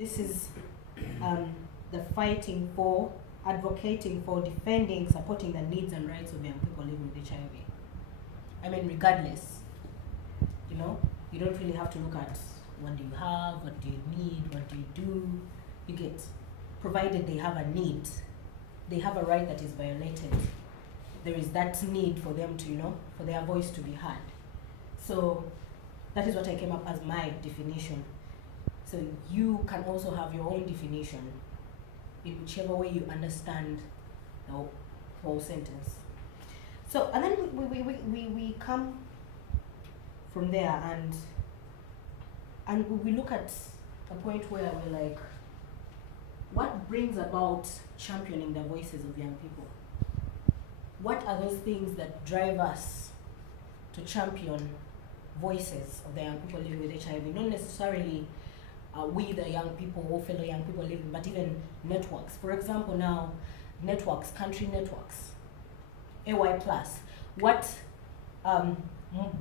This is the fighting for, advocating for, defending, supporting the needs and rights of young people living with HIV. I mean, regardless, you know, you don't really have to look at what do you have, what do you need, what do you do, you get, provided they have a need, they have a right that is violated. There is that need for them to, you know, for their voice to be heard. So that is what I came up as my definition. So you can also have your own definition in whichever way you understand the whole sentence. So, and then we come from there and we look at a point where we're like, what brings about championing the voices of young people? What are those things that drive us to champion voices of the young people living with HIV? Not necessarily we the young people or fellow young people living, but even networks. For example, now networks, country networks, AY+. What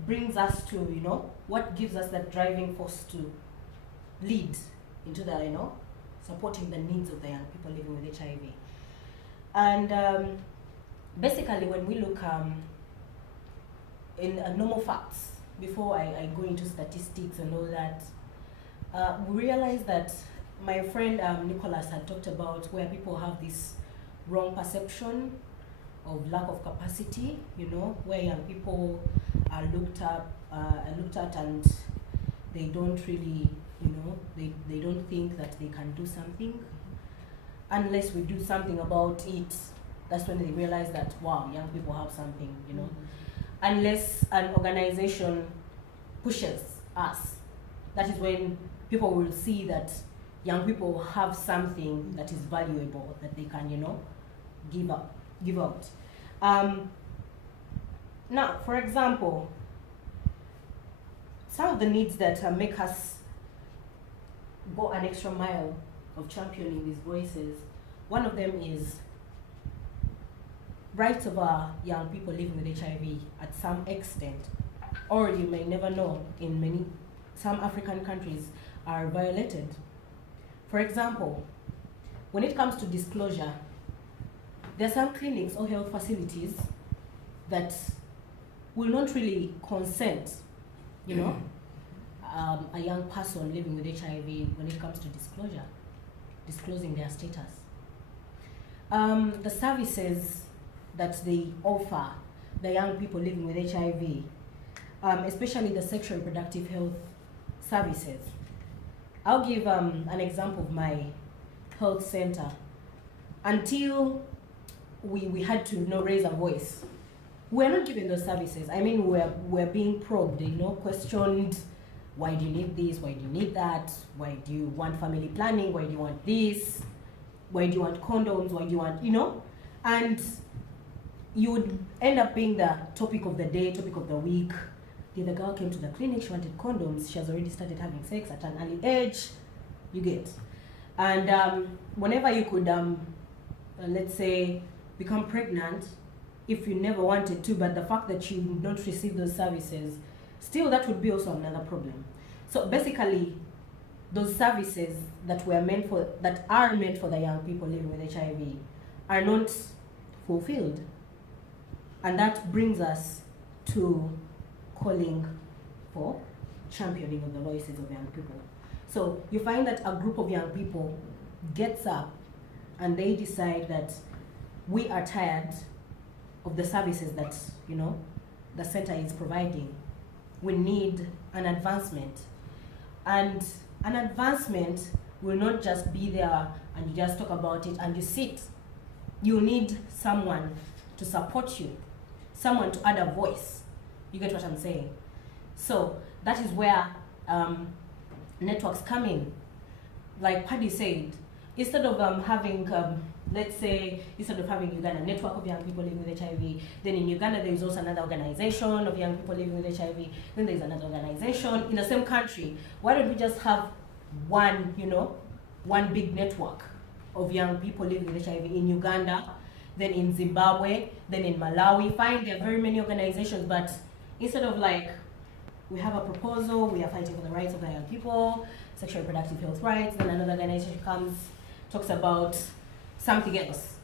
brings us to, you know, what gives us that driving force to lead into the, you know, supporting the needs of the young people living with HIV? And basically, when we look in normal facts, before I go into statistics and all that, we realize that my friend Nicholas had talked about where people have this wrong perception of lack of capacity, you know, where young people are looked at and they don't really, you know, they don't think that they can do something unless we do something about it. That's when they realize that, wow, young people have something, you know. Unless an organization pushes us, that is when people will see that young people have something that is valuable that they can, you know, give out. Now, for example, some of the needs that make us go an extra mile of championing these voices, one of them is rights of our young people living with HIV at some extent, or you may never know, in some African countries are violated. For example, when it comes to disclosure, there are some clinics or health facilities that will not really consent, you know, a young person living with HIV when it comes to disclosing their status. The services that they offer the young people living with HIV, especially the sexual reproductive health services. I'll give an example of my health center. Until we had to, you know, raise a voice, we're not given those services. I mean, we're being probed, you know, questioned. Why do you need this? Why do you need that? Why do you want family planning? Why do you want this? Why do you want condoms? Why do you want, you know? And you would end up being the topic of the day, topic of the week. The girl came to the clinic, she wanted condoms, she has already started having sex at an early age, you get. And whenever you could, let's say, become pregnant, if you never wanted to, but the fact that you would not receive those services, still that would be also another problem. So basically, those services that are meant for the young people living with HIV are not fulfilled. And that brings us to calling for championing of the voices of young people. So you find that a group of young people gets up and they decide that we are tired of the services that, you know, the center is providing. We need an advancement. And an advancement will not just be there and you just talk about it and you sit. You need someone to support you, someone to add a voice. You get what I'm saying? So that is where networks come in. Like Paddy said, instead of having, let's say, instead of having Uganda network of young people living with HIV, then in Uganda there is also another organization of young people living with HIV, then there's another organization in the same country. Why don't we just have one, you know, one big network of young people living with HIV in Uganda, then in Zimbabwe, then in Malawi? Fine, there are very many organizations, but instead of like, we have a proposal, we are fighting for the rights of the young people, sexual reproductive health rights. Then another organization comes, talks about something else.